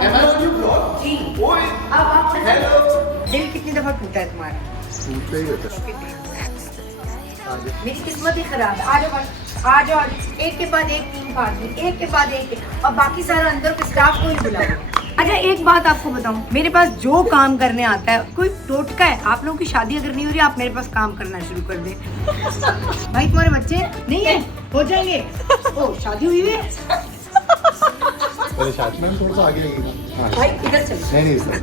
Am I on your vlog? Ji. Oi. अब आप Hello. दिल कितनी दफा टूटा है तुम्हारा? टूटता ही रहता है। मेरी किस्मत ही खराब है। आ जाओ आ जाओ, एक के बाद एक टीम का आदमी, एक के बाद एक, और बाकी सारा अंदर के स्टाफ को ही बुलाओ। अच्छा एक बात आपको बताऊं, मेरे पास जो काम करने आता है कोई टोटका है। आप लोगों की शादी अगर नहीं हो रही, आप मेरे पास काम करना शुरू कर दें। भाई तुम्हारे बच्चे नहीं है, हो जाएंगे। ओ शादी हुई है अरे शादी में थोड़ा सा आगे आइए ना। भाई, इधर चलो। नहीं सर।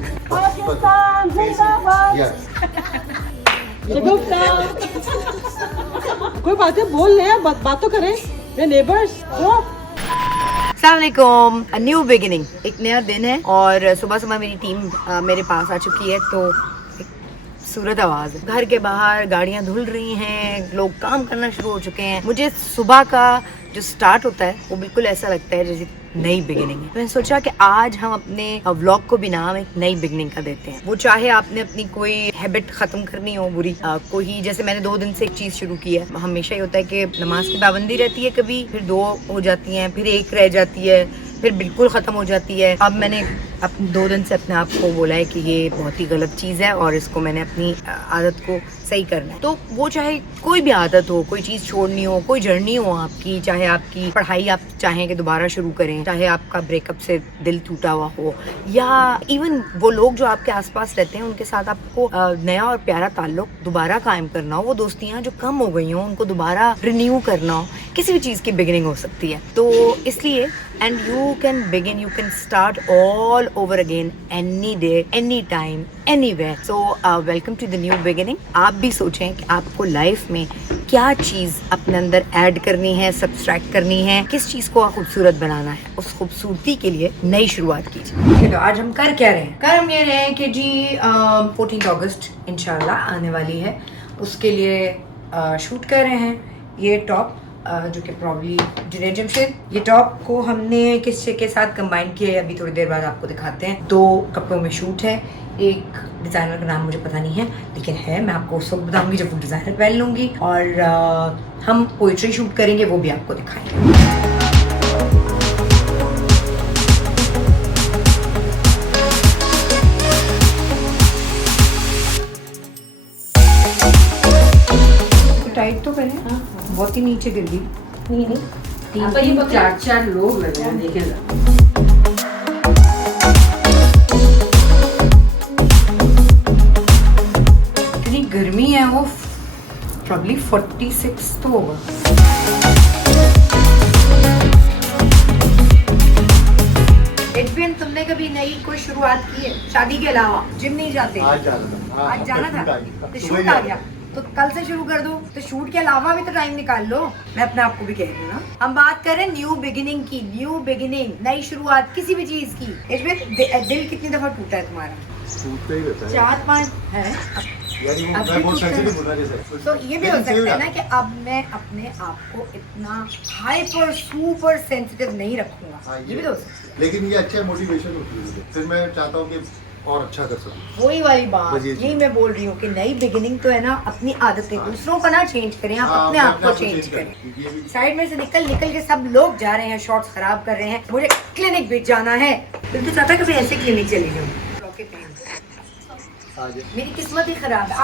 यस। कोई बात है, बोल रहे हैं, बात तो करें। मेरे नेबर्स अस्सलामुअलैकुम, न्यू बिगिनिंग, एक नया दिन है और सुबह सुबह मेरी टीम मेरे पास आ चुकी है। तो एक सूरत आवाज है, घर के बाहर गाड़ियां धुल रही हैं, लोग काम करना शुरू हो चुके हैं। मुझे सुबह का जो स्टार्ट होता है वो बिल्कुल ऐसा लगता है जैसे नई बिगिनिंग है। मैंने सोचा कि आज हम अपने व्लॉग को भी नाम एक नई बिगिनिंग का देते हैं। वो चाहे आपने अपनी कोई हैबिट खत्म करनी हो बुरी, कोई जैसे मैंने 2 दिन से एक चीज शुरू की है। हमेशा ही होता है कि नमाज की पाबंदी रहती है, कभी फिर 2 हो जाती हैं, फिर 1 रह जाती है, फिर बिल्कुल खत्म हो जाती है। अब मैंने 2 दिन से अपने आप को बोला है कि ये बहुत ही गलत चीज़ है और इसको मैंने अपनी आदत को सही करना है। तो वो चाहे कोई भी आदत हो, कोई चीज़ छोड़नी हो, कोई जर्नी हो आपकी, चाहे आपकी पढ़ाई आप चाहें कि दोबारा शुरू करें, चाहे आपका ब्रेकअप से दिल टूटा हुआ हो, या इवन वो लोग जो आपके आसपास रहते हैं उनके साथ आपको नया और प्यारा ताल्लुक दोबारा कायम करना हो, वो दोस्तियाँ जो कम हो गई हों उनको दोबारा रिन्यू करना हो, किसी भी चीज़ की बिगिनिंग हो सकती है। तो इसलिए and you can start all over again any day, any time, anywhere. So welcome to the new beginning. आप भी सोचें कि आपको लाइफ में क्या चीज़ अपने अंदर ऐड करनी है, सब्सट्रैक्ट करनी है, किस चीज़ को खूबसूरत बनाना है। उस खूबसूरती के लिए नई शुरुआत कीजिए। तो आज हम कर क्या रहे हैं? कर हम ये रहे हैं कि जी 14 अगस्त इंशाल्लाह आने वाली है, उसके लिए शूट कर रहे हैं। ये टॉप जो कि प्रॉब्ली जुनैद जमशेद, ये टॉप को हमने किससे के साथ कंबाइन किया है, अभी थोड़ी देर बाद आपको दिखाते हैं। 2 कपड़ों में शूट है, एक डिज़ाइनर का नाम मुझे पता नहीं है लेकिन है, मैं आपको उस वक्त बताऊंगी जब वो डिज़ाइनर पहन लूँगी, और हम पोइट्री शूट करेंगे, वो भी आपको दिखाएंगे। टाइट तो करें, बहुत ही नीचे गिर गई। नहीं 3-4 लोग लगे हैं, देखेगा। इतनी गर्मी है, वो प्रॉब्ली 46 तो होगा। एडविन, तुमने कभी नई कोई शुरुआत की है शादी के अलावा? जिम नहीं जाते? आज जाना था। तो शूट आ गया तो कल से शुरू कर दो। तो शूट के अलावा भी तो टाइम निकाल लो। मैं अपने आप को भी कह रही हूँ ना, हम बात कर रहे हैं न्यू बिगिनिंग की, न्यू बिगिनिंग, नई शुरुआत किसी भी चीज की। इसमें दिल कितनी दफा टूटा है तुम्हारा? टूटता ही रहता है। 4-5 है। यानी मैं बहुत सेंसिटिव हूं ना जैसे। तो ये भी हो सकता है ना कि अब मैं अपने आप को इतना हाइपर सुपर सेंसिटिव नहीं रखूंगा। ये भी तो हो सकता है। लेकिन ये अच्छा मोटिवेशन होती है, फिर मैं चाहता हूँ कि और अच्छा कर सकूं। वही वाली बात, यही मैं बोल रही हूँ कि नई बिगिनिंग तो है ना, अपनी आदतें दूसरों को ना चेंज करें, आप अपने आप को चेंज करें। साइड में से निकल के सब लोग जा रहे हैं, शॉर्ट्स खराब कर रहे हैं, मुझे क्लिनिक भी जाना है। फिर तो चाहता कभी ऐसे क्लिनिक चली जाऊँ। मेरी किस्मत ही खराब है।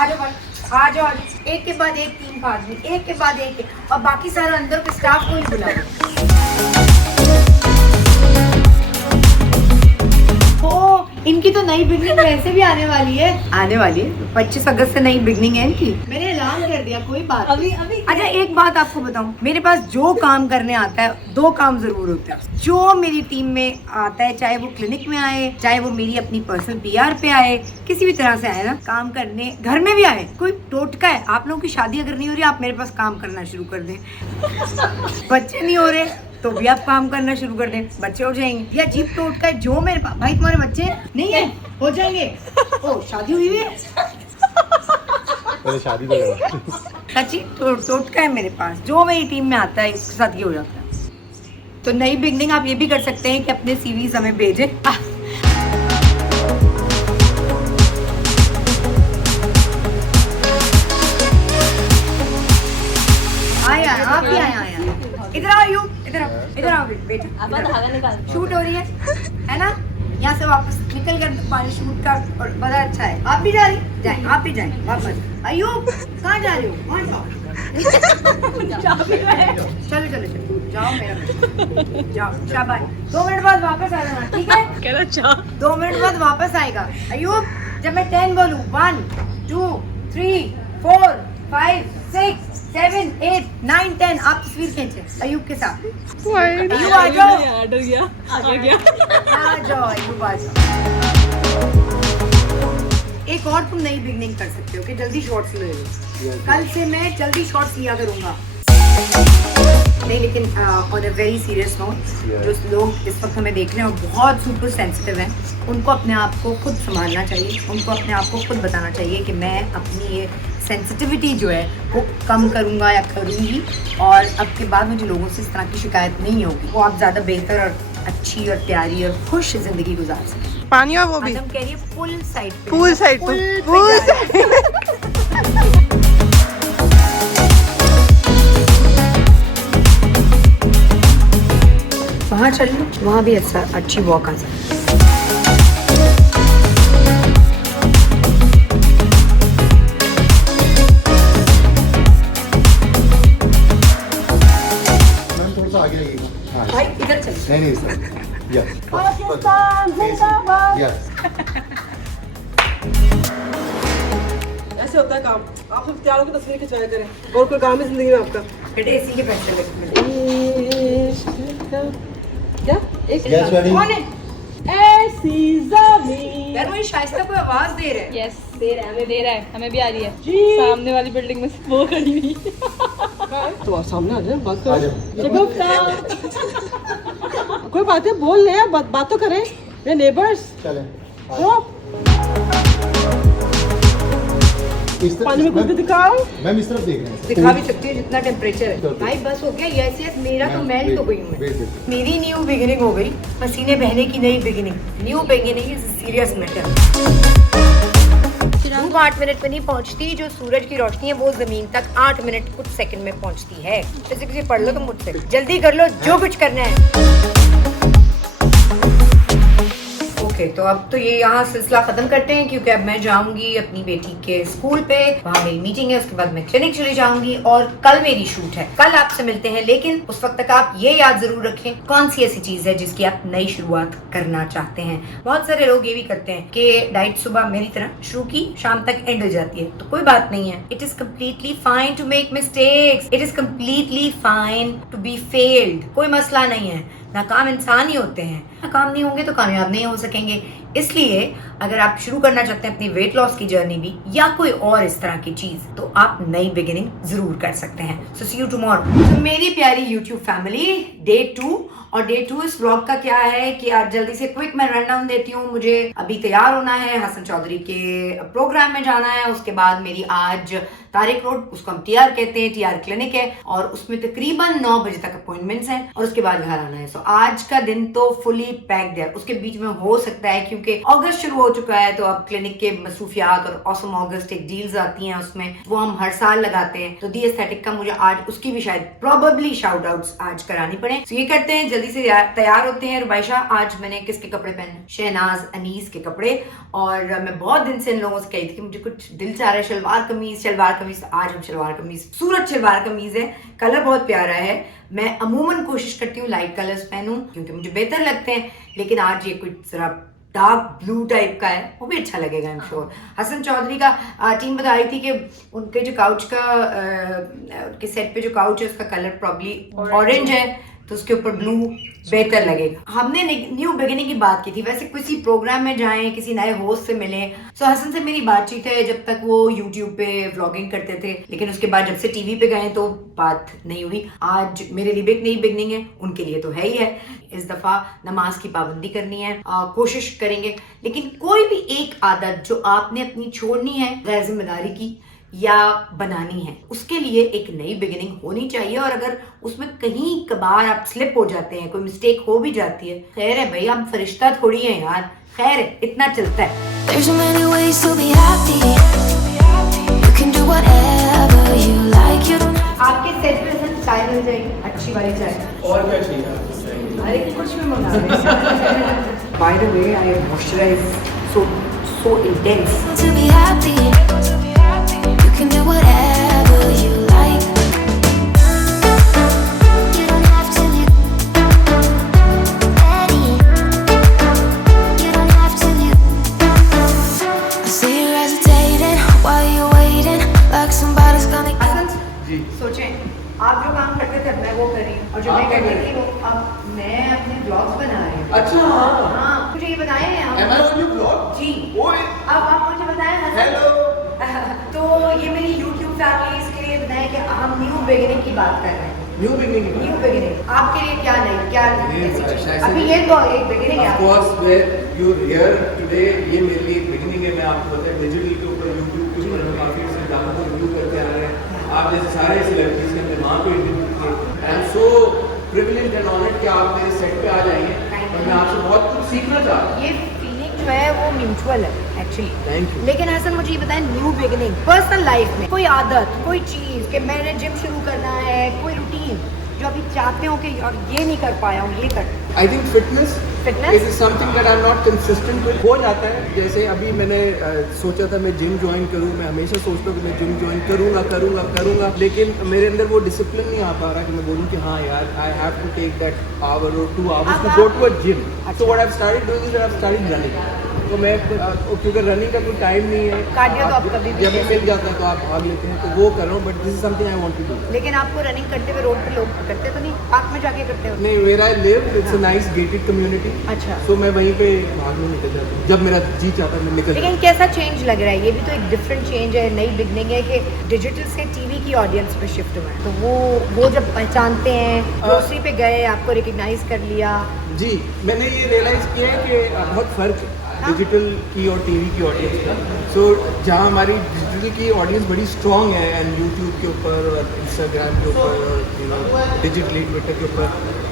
आ जाओ, एक के बाद एक टीम का आदमी, एक के बाद एक, और बाकी सारा अंदर के स्टाफ को ही बुलाओ। इनकी तो नई बिगनिंग वैसे भी आने वाली है 25 अगस्त से नई बिगनिंग है इनकी। मैंने ऐलान कर दिया, कोई बात अभी। अच्छा एक बात आपको बताऊं, मेरे पास जो काम करने आता है 2 काम जरूर होते हैं। जो मेरी टीम में आता है, चाहे वो क्लिनिक में आए, चाहे वो मेरी अपनी पर्सनल PR पे आए, किसी भी तरह से आए ना काम करने, घर में भी आए, कोई टोटका है। आप लोगों की शादी अगर नहीं हो रही, आप मेरे पास काम करना शुरू कर दें। बच्चे नहीं हो रहे तो भी आप काम करना शुरू कर दें, बच्चे हो जाएंगे। या जीप टोटका है जो मेरे पास, भाई तुम्हारे बच्चे नहीं है, हो जाएंगे। ओ शादी हुई है पहले शादी तो करो। सच्ची टोटका है मेरे पास, जो मेरी टीम में आता है इसके साथ ये हो जाता है। तो नई बिगनिंग आप ये भी कर सकते हैं कि अपने CVs हमें भेजें। आप भी आए। इधर आओ, इधर आओ बेटा, धागा निकाल। शूट हो रही है ना? यहाँ से वापस निकल कर पानी शूट का और बड़ा अच्छा है। आप भी जा रही जाए, आप भी जाए वापस। अयूब कहाँ जा रही हो? वहाँ जाओ। चलो चलो चलो जाओ मेरा बेटा, जाओ शाबाश। 2 मिनट बाद वापस आ जाना, ठीक है? कह रहा चाह 2 मिनट बाद वापस आएगा। अयूब जब मैं 10 बोलूँ 1 2 3 4 5 6 7 8 9 10 आप तस्वीर खींचे अयूब के साथ। अयूब आ जाओ, डर गया, आ गया। आ जाओ अयूब आ जाओ। एक और तुम नई बिगनिंग कर सकते हो कि जल्दी शॉर्ट्स ले लो। कल से मैं जल्दी शॉर्ट्स लिया करूंगा। नहीं लेकिन on a very serious note, जो लोग इस वक्त हमें देख रहे हैं और बहुत सुपर सेंसिटिव हैं, उनको अपने आप को खुद संभालना चाहिए। उनको अपने आप को खुद बताना चाहिए कि मैं अपनी ये सेंसिटिविटी जो है वो कम करूंगा या करूंगी, और अब के बाद मुझे लोगों से इस तरह की शिकायत नहीं होगी। वो आप ज़्यादा बेहतर और अच्छी और प्यारी और खुश ज़िंदगी गुजार सकें। पानी और वो भी मैडम कह रही है पुल साइड पे, पूल साइड पुल पे, पे पूल जा रहे हैं। वहाँ चल लो, वहाँ भी अच्छा अच्छी वॉक आ सकती है। मैम थोड़ा सा आगे आइएगा। हाँ भाई इधर चलिए। नहीं सर, यस पाकिस्तान जिंदाबाद। यस। ऐसे होता है काम। आप सब प्यारों की तस्वीर खिंचवाया करें और कोई काम है जिंदगी में आपका। बेटे इसी के पैसे लगे। क्या Yes, ready? कौन है? ऐसी ज़मीन। यार वो शाइस्ता को आवाज दे रहे हैं। यस दे रहा है, हमें दे रहा है, हमें भी आ रही है। जी। सामने वाली बिल्डिंग में वो खड़ी हुई। तो आप सामने आ जाए, बात आ करो। जाओ। कोई बात है, बोल रहे हैं, बात तो करें। मेरे नेबर्स चलें। इस तरफ पानी में कुछ भी दिखाओ। मैम इस तरफ देख रहे हैं। दिखा भी सकती हूँ जितना टेम्परेचर है। चलो। भाई बस हो गया। यस यस मेरा तो मैम, मेल्ट हो गई हूँ मैं। वेट। मेरी न्यू बिगिनिंग हो गई, पसीने बहने की नई beginning. New beginning is serious matter. धूप 8 मिनट में नहीं पहुंचती, जो सूरज की रोशनी है वो जमीन तक 8 मिनट कुछ सेकंड में पहुंचती है। फिजिक्स पढ़ लो तुम मुझसे, जल्दी कर लो जो कुछ करना है। ओके तो अब तो ये यहाँ सिलसिला खत्म करते हैं, क्योंकि अब मैं जाऊंगी अपनी बेटी के स्कूल पे, वहाँ मेरी मीटिंग है, उसके बाद मैं क्लिनिक चली जाऊंगी और कल मेरी शूट है। कल आपसे मिलते हैं, लेकिन उस वक्त तक आप ये याद जरूर रखें कौन सी ऐसी चीज है जिसकी आप नई शुरुआत करना चाहते हैं। बहुत सारे लोग ये भी करते हैं कि डाइट सुबह मेरी तरह शुरू की, शाम तक एंड हो जाती है, तो कोई बात नहीं है। It is completely fine to make mistakes, it is completely fine to be failed. कोई मसला नहीं है, नाकाम इंसान ही होते हैं, नाकाम नहीं होंगे तो कामयाब नहीं हो सकेंगे। इसलिए अगर आप शुरू करना चाहते हैं अपनी वेट लॉस की जर्नी भी, या कोई और इस तरह की चीज, तो आप नई बिगिनिंग जरूर कर सकते हैं। सो सी यू टुमारो। तो मेरी प्यारी यूट्यूब फैमिली, डे 2 और डे 2 इस व्लॉग का क्या है कि आज जल्दी से क्विक मैं रन डाउन देती हूँ। मुझे अभी तैयार होना है, हसन चौधरी के प्रोग्राम में जाना है। उसके बाद मेरी आज तारिक रोड, उसको हम टीआर कहते हैं, टीआर क्लिनिक है, और उसमें तकरीबन 9 बजे तक अपॉइंटमेंट्स हैं, और उसके बाद घर आना है। सो आज का दिन तो फुली पैक्ड है। उसके बीच में हो सकता है, क्योंकि अगस्त शुरू हो चुका है, तो अब क्लिनिक के मसरूफियात और ऑसम अगस्त एक डील्स आती हैं, उसमें वो हम हर साल लगाते हैं। तो दी एस्थेटिक का मुझे आज उसकी भी शायद प्रोबेबली शाउट आउट्स आज करानी पड़े। तो ये करते हैं, जल्दी से तैयार होते हैं। रुबाइशा, आज मैंने किसके कपड़े पहने? शहनाज अनीस के कपड़े। और मैं बहुत दिन से इन लोगों से कही थी कि मुझे कुछ दिल चाह रहा है शलवार कमीज। आज हम शलवार कमीज, सूरत शलवार कमीज है, कलर बहुत प्यारा है। मैं अमूमन कोशिश करती हूँ लाइट कलर्स पहनूं क्योंकि मुझे बेहतर लगते हैं, लेकिन आज ये कुछ जरा डार्क ब्लू टाइप का है, वो भी अच्छा लगेगा I am sure. Hasan Chaudhary का टीम बता रही थी कि उनके जो काउच का उनके सेट पे जो काउच है उसका कलर प्रॉब्ली ऑरेंज है, तो उसके ऊपर ब्लू बेहतर लगेगा। हमने न्यू बिगिनिंग की बात की थी, वैसे किसी प्रोग्राम में जाएं, किसी नए होस्ट से मिलें। सो हसन से मेरी बातचीत है जब तक वो यूट्यूब पे व्लॉगिंग करते थे, लेकिन उसके बाद जब से टीवी पे गए तो बात नहीं हुई। आज मेरे लिए भी एक नई बिगिनिंग है, उनके लिए तो है ही है। इस दफा नमाज की पाबंदी करनी है, कोशिश करेंगे, लेकिन कोई भी एक आदत जो आपने अपनी छोड़नी है गैर जिम्मेदारी की या बनानी है, उसके लिए एक नई बिगिनिंग होनी चाहिए। और अगर उसमें कहीं कभार आप स्लिप हो जाते हैं, कोई मिस्टेक हो भी जाती है, खैर है भाई, हम फरिश्ता थोड़ी हैं यार, खैर है, इतना चलता है। There's so many ways to be happy. You can do whatever you like. You don't have आपके सेट पे सब चाय मिल जाएगी, अच्छी वाली चाय, और क्या चाहिए? अरे कुछ भी मंगा लें। By the way, I moisturize so intense. To be happy, you can do whatever you like. You don't have to be ready. You don't have to be. I see you hesitating while you're waiting, like somebody's gonna get. सोचें आप जो काम करते थे मैं वो कर रही हूँ और जो मैं करती थी वो अब मैं अपने ब्लॉग्स बना रही हूँ। अच्छा हाँ हाँ मुझे ये बताएं आप। Am I on your vlog? जी। ओए अब आप मुझे बताएं ना। हेलो। तो ये मेरी YouTube फैमिली इसके लिए बताएं कि हम न्यू बिगिनिंग की बात कर रहे हैं। New beginning. न्यू बिगिनिंग आपके लिए क्या नहीं क्या ऐसी चीज़? ऐसे- अभी ये तो एक बिगिनिंग है। Of course, where you're here today, ये मेरे लिए एक बिगिनिंग है। मैं आपको पता है डिजिटल के ऊपर यूट्यूब के ऊपर हम काफ़ी से गानों को रिव्यू करते आ रहे हैं। आप जैसे सारे सेलिब्रिटीज के अंदर वहाँ पे इंटरव्यू किए। I am so privileged and honoured कि आप मेरे सेट पे आ जाएंगे और मैं आपसे बहुत कुछ सीखना चाहता हूँ। ये फीलिंग जो है वो म्यूचुअल है एक्चुअली। Thank you. लेकिन ऐसा मुझे ये बताएं न्यू बिगिनिंग पर्सनल लाइफ में कोई आदत कोई चीज़ कि मैंने जिम शुरू करना है कोई रूटीन जो अभी चाहते हो कि यार ये नहीं कर पाया हूँ ये कर। I think fitness Fitness? It is something that I am not consistent with. हो जाता है जैसे अभी मैंने सोचा था मैं जिम ज्वाइन करूँ। मैं हमेशा सोचता हूँ कि मैं जिम ज्वाइन करूँगा लेकिन मेरे अंदर वो डिसिप्लिन नहीं आ पा रहा कि मैं बोलूँ कि हाँ यार I have to take that hour और 2 hours to go to a gym. So what I have started doing is I have started running. तो मैं क्योंकि रनिंग का कोई टाइम नहीं है कार्डियो तो आप कभी भी जब मिल जाता है तो आप भाग लेते हैं तो वो कर रहा हूँ but this is something I want to do. लेकिन आपको रनिंग करते हुए रोड पे लोग करते तो नहीं पार्क में जाके करते हो? नहीं where I live it's a nice gated community. अच्छा। सो मैं वहीं पे भागने निकल जाता हूँ जब मेरा जी चाहता है मैं निकल जाता लेकिन कैसा चेंज लग रहा है? ये भी तो एक डिफरेंट चेंज है नई बिगनिंग है कि डिजिटल से टीवी की ऑडियंस पे शिफ्ट हुआ है। तो वो जब पहचानते हैं ग्रोसरी पे गए आपको रिकग्नाइज कर लिया। हूँ। जी मैंने ये रियलाइज़ किया है कि बहुत फ़र्क है डिजिटल की और टीवी की ऑडियंस का। सो जहाँ हमारी डिजिटल की ऑडियंस बड़ी स्ट्रॉन्ग है एंड यूट्यूब के ऊपर और इंस्टाग्राम के ऊपर और डिजिटली ट्विटर के ऊपर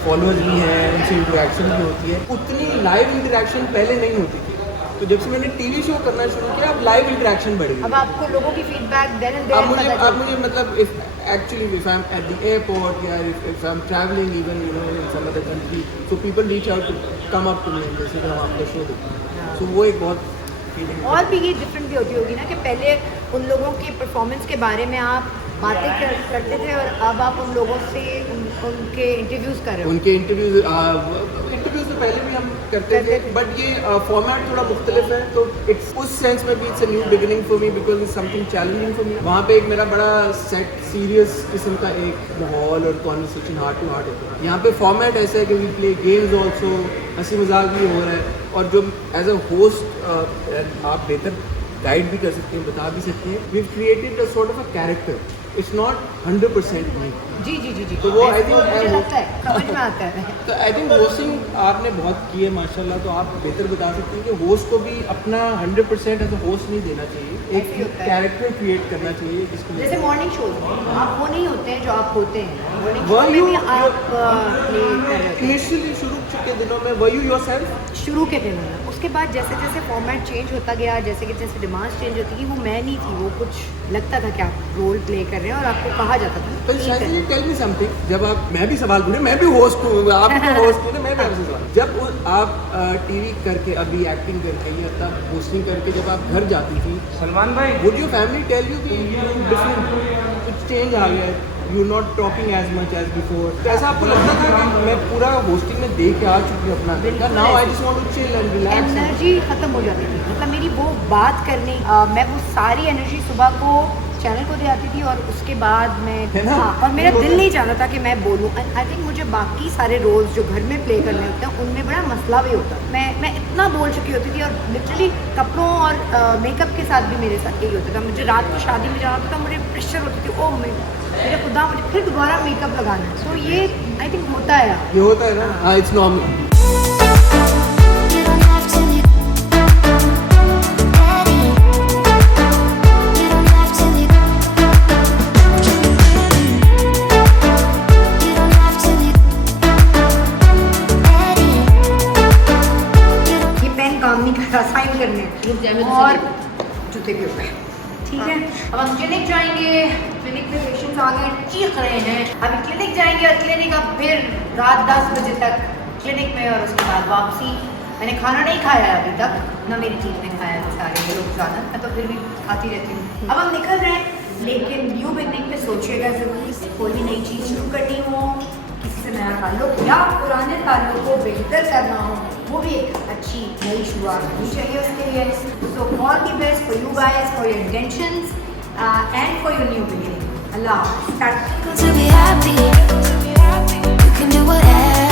फॉलोअर्स भी हैं उनसे इंटरेक्शन भी होती है उतनी लाइव इंटरेक्शन पहले नहीं होती थी। तो जब से मैंने टीवी शो करना शुरू किया अब लाइव इंटरेक्शन बढ़ गई। अब आपको लोगों की फीडबैक देन एंड अब मुझे मतलब if actually if I am at the airport या if I am travelling even you know in some other country so people reach out to come up to me जैसे हम आपका show देखते हैं। सो वो एक बहुत फीलिंग। और भी ये डिफरेंट भी होती होगी ना कि पहले उन लोगों की परफॉर्मेंस के बारे में आप बातें करते थे और अब आप उन लोगों से उनके इंटरव्यूज कर रहे हो। उनके इंटरव्यूज तो पहले भी हम करते थे बट ये फॉर्मेट थोड़ा मुख्तलिफ है तो इट्स उस सेंस में भी it's a new beginning for me because it's something challenging for me. वहाँ पे एक मेरा बड़ा सेट सीरियस किस्म का एक माहौल और कॉन्वर्सेशन हार्ट टू हार्ट होता है। यहाँ पे फॉर्मेट ऐसा है कि वी प्ले गेम्स ऑल्सो हंसी मजाक भी हो रहा है और जो एज अ होस्ट आप बेहतर गाइड भी कर सकते हैं बता भी सकते हैं। We created a sort of a character it's not 100% me. जी जी जी जी तो वो आई थिंक मुझे लगता है समझ में आता है। तो आई थिंक होस्टिंग आपने बहुत की है माशाल्लाह तो आप बेहतर बता सकते हैं कि होस्ट को भी अपना 100% एज अ होस्ट नहीं देना चाहिए एक ऐसे होता है। कैरेक्टर क्रिएट करना चाहिए जिसको जैसे मॉर्निंग शोज में आप वो नहीं होते हैं जो आप होते हैं मॉर्निंग Were शो में you- भी आप प्ले कर रहे थे इनिशियली शुरू के दिनों में वर यू योरसेल्फ। शुरू के दिनों में। उसके बाद जैसे जैसे फॉर्मेट चेंज होता गया जैसे कि जैसे डिमांड्स चेंज होती गई वो मैं नहीं थी वो कुछ लगता था कि आप रोल प्ले कर रहे हैं और आपको कहा जाता था तो शायद ये टेल मी समथिंग जब आप मैं भी सवाल पूछे मैं भी होस्ट हूँ आप भी होस्ट हूँ मैं भी आपसे सवाल जब आप टीवी करके अभी एक्टिंग करके या तब होस्टिंग करके जब आप घर जाती थी सलमान भाई would your family tell you कि डिफरेंट कुछ चेंज आ गया है you not talking as much as before. तो ऐसा आपको लगता था कि मैं पूरा होस्टिंग में देख के आ चुकी हूँ अपना now I just want to chill and relax. Energy खत्म हो जाती थी मतलब मेरी वो बात करने मैं वो सारी एनर्जी सुबह को चैनल को दे आती थी और उसके बाद है मैं ना? हाँ और मेरा दिल नहीं चाहता था कि मैं बोलूँ। आई थिंक मुझे बाकी सारे रोल्स जो घर में प्ले करने होते हैं उनमें बड़ा मसला भी होता है। मैं इतना बोल चुकी होती थी और लिटरली कपड़ों और मेकअप के साथ भी मेरे साथ यही होता था। मुझे रात को शादी में जाना होता था मुझे प्रेशर होती थी ओ मेरे खुदा मुझे फिर दोबारा मेकअप लगाना है। तो ये आई थिंक होता है ये होता है ना हाँ it's normal. You don't have to be ready. You don't have to be. You don't have to be ready. ये पेन काम नहीं कर रहा साइन करने हैं और जूते के ऊपर ठीक है। अब हम क्लिनिक जाएंगे क्लिनिक में पेशेंट्स आ गए चीख रहे हैं अभी क्लिनिक जाएंगे और क्लिनिक अब फिर रात 10 बजे तक क्लिनिक में और उसके बाद वापसी मैंने खाना नहीं खाया है अभी तक, ना मेरी टीम ने खाया है सारे लोग ज़्यादा, मैं तो फिर भी खाती रहती हूँ। अब हम निकल रहे हैं, लेकिन न्यू बिगनिंग पे सोचिएगा ज़रूर, कोई भी नई चीज़ शुरू करनी हो, किसी से नया ताल्लुक या पुराने ताल्लुक को बेहतर करना हो, वो भी एक अच्छी नई शुरुआत होनी चाहिए उसके लिए। So all the best for you guys, for your intentions and for your new beginning. Allah To be happy, you can do whatever